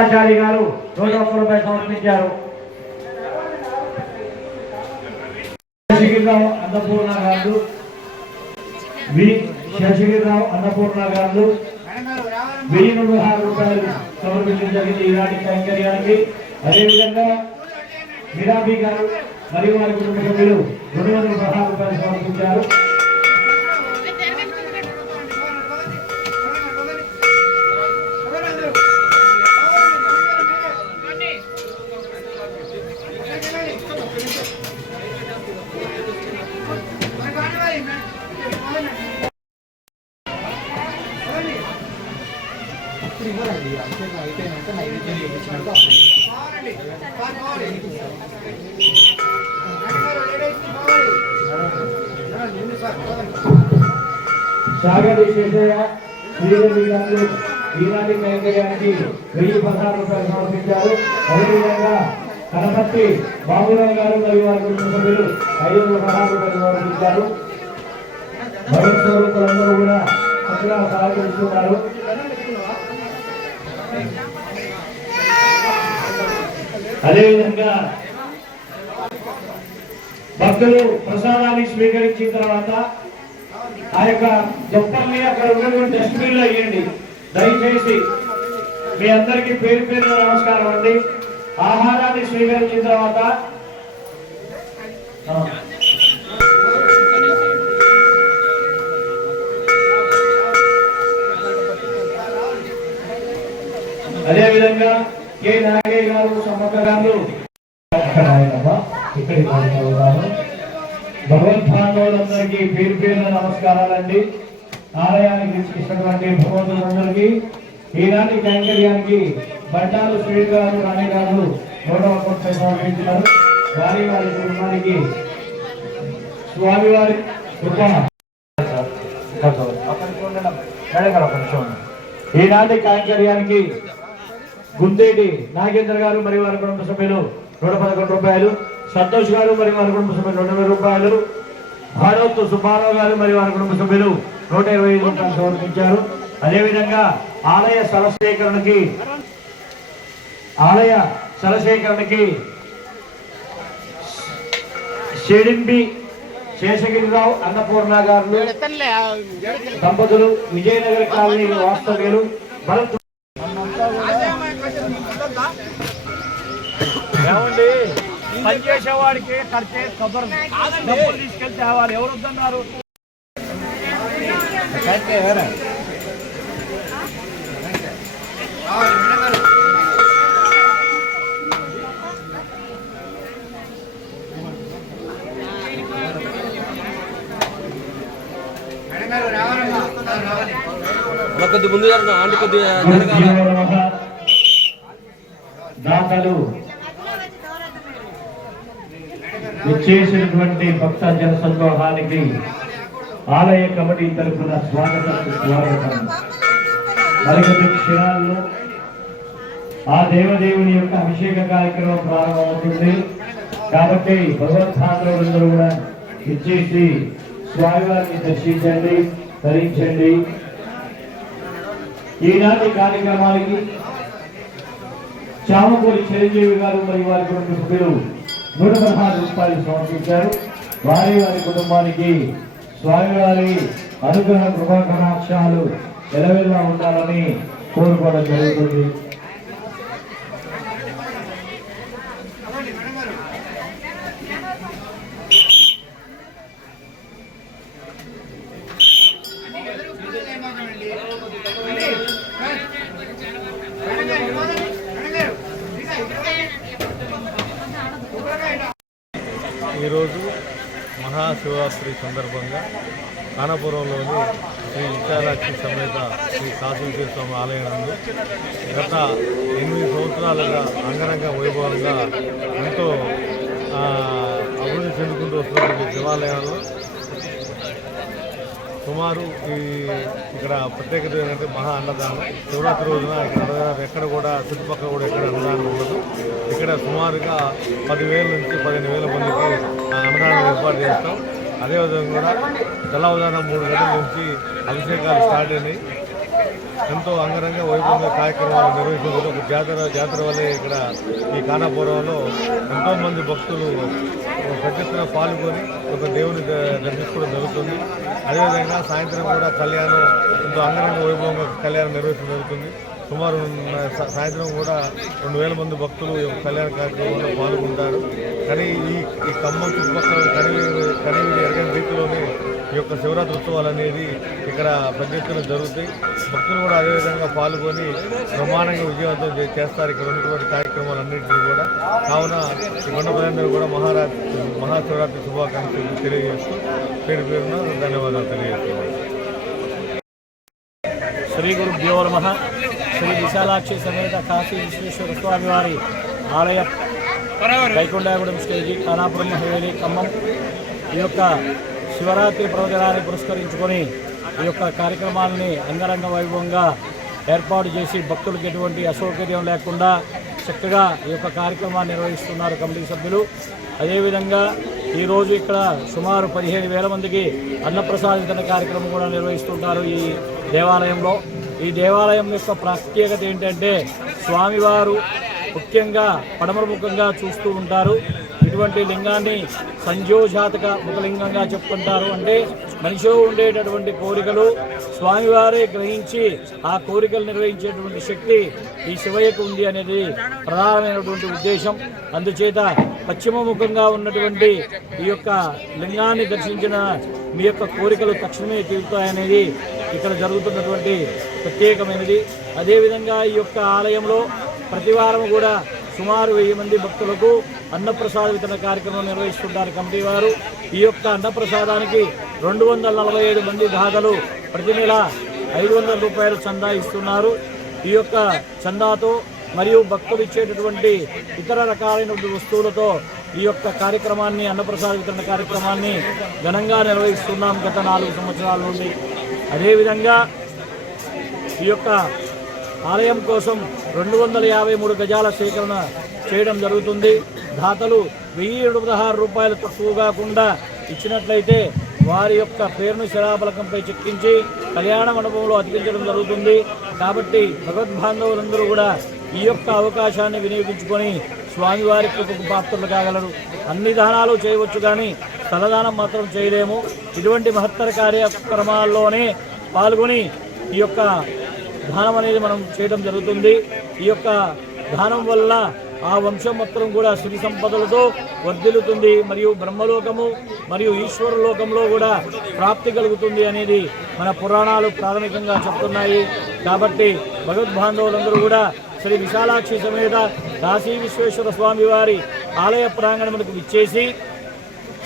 ఆచార్య గారు 101 రూపాయలు సమర్పించారు. శేషగిరిరావు అన్నపూర్ణ గారు, వి శేషగిరిరావు అన్నపూర్ణ గారు 1016 రూపాయలు సమర్పించడం జరిగింది ఈనాటి కైంకర్యానికి. అదేవిధంగా మిరాబీ గారు మరియు వారి కుటుంబ సభ్యులు 216 రూపాయలు సమర్పించారు. సాగరి శేషయ్య శ్రీదేవి గారు ఈనాటి కైంకర్యానికి 1016 రూపాయలు సమర్పించారు. అదేవిధంగా కనపర్తి బాబురావు గారు మరియు వారి కుటుంబ సభ్యులు 516 రూపాయలు సమర్పించారు. భగవత్స్వరూపులందరూ కూడా చక్కగా సహకరిస్తున్నారు. అదేవిధంగా భక్తులు ప్రసాదాన్ని స్వీకరించిన తర్వాత ఆ యొక్క దుప్పల్ని అక్కడ ఉన్నటువంటి డస్ట్బిన్ లో వేయండి. దయచేసి మీ అందరికీ పేరు పేరు నమస్కారం అండి. ఆహారాన్ని స్వీకరించిన తర్వాత అదేవిధంగా కె నాగయ్య గారు సమ్మక్క గారు ఇక్కడికి భగవద్భాగవులందరికీ పేరు పేరున నమస్కారాలండి. ఆలయానికి ఇచ్చినటువంటి భగవంతులందరికీ ఈనాటి కైంకర్యానికి బండారు శ్రీ గారు రాణి గారు 101 సమర్పించారు. వారి వారి కుటుంబానికి స్వామివారి ఈనాటి కైంకర్యానికి గుందేటి నాగేంద్ర గారు మరియు వారి కుటుంబ సభ్యులు 111 రూపాయలు, సంతోష్ గారు మరియు వారి కుటుంబ సభ్యులు 200 రూపాయలు, భారత్ సుబ్బారావు గారు మరియు వారి కుటుంబ సభ్యులు 125 రూపాయలు సమర్పించారు. అదేవిధంగా ఆలయ సరసేకరణకి షేడింబి శేషగిరిరావు అన్నపూర్ణ గారు దంపతులు, విజయనగర కాలనీ వాస్తవ్యులు, భరత్ ఏమండి పనిచేసేవాడికి ఖర్చే కబర్ డబ్బులు తీసుకెళ్తే వాళ్ళు ఎవరు వద్దన్నారు. కొద్ది ముందు అంటే కొద్ది దాతలు ఇచ్చేసినటువంటి భక్త జన సందోహానికి ఆలయ కమిటీ తరఫున స్వాగతం. మరికొద్ది క్షణాల్లో ఆ దేవదేవుని యొక్క అభిషేక కార్యక్రమం ప్రారంభమవుతుంది. కాబట్టి భగవద్భాగవులందరూ కూడా ఇచ్చేసి స్వామివారిని దర్శించండి, ధరించండి. ఈనాటి కార్యక్రమానికి చామకూరి చిరంజీవి గారు మరియు వారి కుటుంబ సభ్యులు 116 రూపాయలు సమర్పించారు. వారి వారి కుటుంబానికి స్వామివారి అనుగ్రహ కృపాకటాక్షాలు ఎలవెల్లా ఉండాలని కోరుకోవడం జరుగుతుంది. ఈరోజు మహాశివరాత్రి సందర్భంగా కానపురంలోని శ్రీ విశాలాక్షి సమేత శ్రీ కాశీశ్వర స్వామి ఆలయం నందు గత 8 సంవత్సరాలుగా అంగరంగ వైభవంగా ఎంతో అభివృద్ధి చెందుకుంటూ వస్తున్నటువంటి దేవాలయాల్లో సుమారు ఇక్కడ ప్రత్యేకత ఏంటంటే మహా అన్నదానం. శివరాత్రి రోజున ఇక్కడ ఎక్కడ కూడా చుట్టుపక్కల కూడా ఎక్కడ అన్నదానం ఉండదు. ఇక్కడ సుమారుగా 10,000 నుంచి 15,000 మందికి అన్నదానం ఏర్పాటు చేస్తాం. అదేవిధంగా కూడా తెల్లవారుజామున 3 గంటల నుంచి అభిషేకాలు స్టార్ట్ అయినాయి. ఎంతో అంగరంగ వైభవంగా కార్యక్రమాలు నిర్వహించడం ఒక జాతర వల్లే ఇక్కడ ఈ ఖానాపురంలో ఎంతోమంది భక్తులు పెద్ద ఎత్తున పాల్గొని ఒక దేవుని దర్శించుకోవడం జరుగుతుంది. అదేవిధంగా సాయంత్రం కూడా కళ్యాణం ఎంతో అంగరంగ వైభవంగా కళ్యాణం నిర్వహించడం జరుగుతుంది. సుమారు సాయంత్రం కూడా 2000 మంది భక్తులు ఈ కళ్యాణ కార్యక్రమంలో పాల్గొంటారు. కానీ ఈ ఖమ్మం చుట్టుపక్కల కనీవిని ఎరగని రీతిలోనే ఈ యొక్క శివరాత్రి ఉత్సవాలు అనేది ఇక్కడ పెద్ద ఎత్తున జరుగుతాయి. భక్తులు కూడా అదేవిధంగా పాల్గొని బ్రహ్మాండంగా విజయవంతం చేస్తారు ఇక్కడ ఉన్నటువంటి కార్యక్రమాలన్నింటినీ కూడా. కావున ఈ కొండ ప్రజలందరూ కూడా మహాశివరాత్రి శుభాకాంక్షలు తెలియజేస్తూ పేరున ధన్యవాదాలు తెలియజేస్తున్నాను. శ్రీ గురుభ్యో నమః. శ్రీ విశాలాక్షి సమేత కాశీ విశ్వేశ్వర స్వామి వారి ఆలయ వైకుంఠాగూడెం స్టేజీ ఖానాపురం హవేలీ ఖమ్మం ఈ యొక్క శివరాత్రి పర్వదినాన్ని పురస్కరించుకొని ఈ యొక్క కార్యక్రమాలని అంగరంగ వైభవంగా ఏర్పాటు చేసి భక్తులకు ఎటువంటి అసౌకర్యం లేకుండా చక్కగా ఈ యొక్క కార్యక్రమాన్ని నిర్వహిస్తున్నారు కమిటీ సభ్యులు. అదేవిధంగా ఈరోజు ఇక్కడ సుమారు 15,000 మందికి అన్నప్రసాద వితరణ కార్యక్రమం కూడా నిర్వహిస్తుంటారు ఈ దేవాలయంలో. ఈ దేవాలయం యొక్క ప్రత్యేకత ఏంటంటే స్వామివారు ముఖ్యంగా పడమర ముఖంగా చూస్తూ ఉంటారు. ఇటువంటి లింగాన్ని సంజోజాతక ముఖలింగంగా చెప్పుకుంటారు. అంటే మనిషిలో ఉండేటటువంటి కోరికలు స్వామివారే గ్రహించి ఆ కోరికలు నిర్వహించేటువంటి శక్తి ఈ శివయ్యకు ఉంది అనేది ప్రధానమైనటువంటి ఉద్దేశం. అందుచేత పశ్చిమ ముఖంగా ఉన్నటువంటి ఈ యొక్క లింగాన్ని దర్శించిన మీ యొక్క కోరికలు తక్షణమే తీరుతాయనేది ఇక్కడ జరుగుతున్నటువంటి ప్రత్యేకమైనది. అదేవిధంగా ఈ యొక్క ఆలయంలో ప్రతివారం కూడా సుమారు 1000 మంది భక్తులకు అన్నప్రసాద వితరణ కార్యక్రమం నిర్వహిస్తుంటారు కమిటీ వారు. ఈ యొక్క అన్నప్రసాదానికి 247 మంది దాతలు ప్రతి నెల 500 రూపాయలు చందా ఇస్తున్నారు. ఈ యొక్క చందాతో మరియు భక్తులు ఇచ్చేటటువంటి ఇతర రకాలైన వస్తువులతో ఈ యొక్క కార్యక్రమాన్ని అన్నప్రసాద వితరణ కార్యక్రమాన్ని ఘనంగా నిర్వహిస్తున్నాం గత 4 సంవత్సరాల నుండి. అదేవిధంగా ఈ యొక్క ఆలయం కోసం 253 గజాల సేకరణ చేయడం జరుగుతుంది. దాతలు 1016 రూపాయలు తక్కువ కాకుండా ఇచ్చినట్లయితే వారి యొక్క పేరును శిలాఫలకంపై చెక్కించి కళ్యాణ మండపంలో అతికించడం జరుగుతుంది. కాబట్టి భగవద్బాంధవులందరూ కూడా ఈ యొక్క అవకాశాన్ని వినియోగించుకొని స్వామివారి కృపకు పాత్రలు కాగలరు. అన్ని దానాలు చేయవచ్చు కానీ స్థలదానం మాత్రం చేయలేము. ఇటువంటి మహత్తర కార్యక్రమాల్లోనే పాల్గొని ఈ యొక్క దానం అనేది మనం చేయడం జరుగుతుంది. ఈ యొక్క దానం వల్ల ఆ వంశం మొత్తం కూడా సిరి సంపదలతో వర్ధిల్లుతుంది. మరియు బ్రహ్మలోకము మరియు ఈశ్వర లోకంలో కూడా ప్రాప్తి కలుగుతుంది అనేది మన పురాణాలు ప్రాథమికంగా చెప్తున్నాయి. కాబట్టి భగవద్బాంధవులందరూ కూడా శ్రీ విశాలాక్షి సమేత కాశీ విశ్వేశ్వర స్వామి వారి ఆలయ ప్రాంగణములకు విచ్చేసి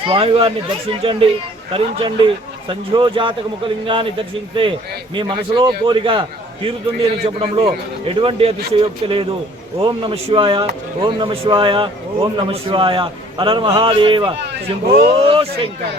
స్వామివారిని దర్శించండి, తరించండి. సంధ్యోజాతక ముఖలింగాన్ని దర్శించితే మీ మనసులో కోరిక తీరుతుంది అని చెప్పడంలో ఎటువంటి అతిశయోక్తి లేదు. ఓం నమ శివాయ, ఓం నమ శివాయ, ఓం నమ శివాయ. హర మహాదేవ, శంభో శంకర.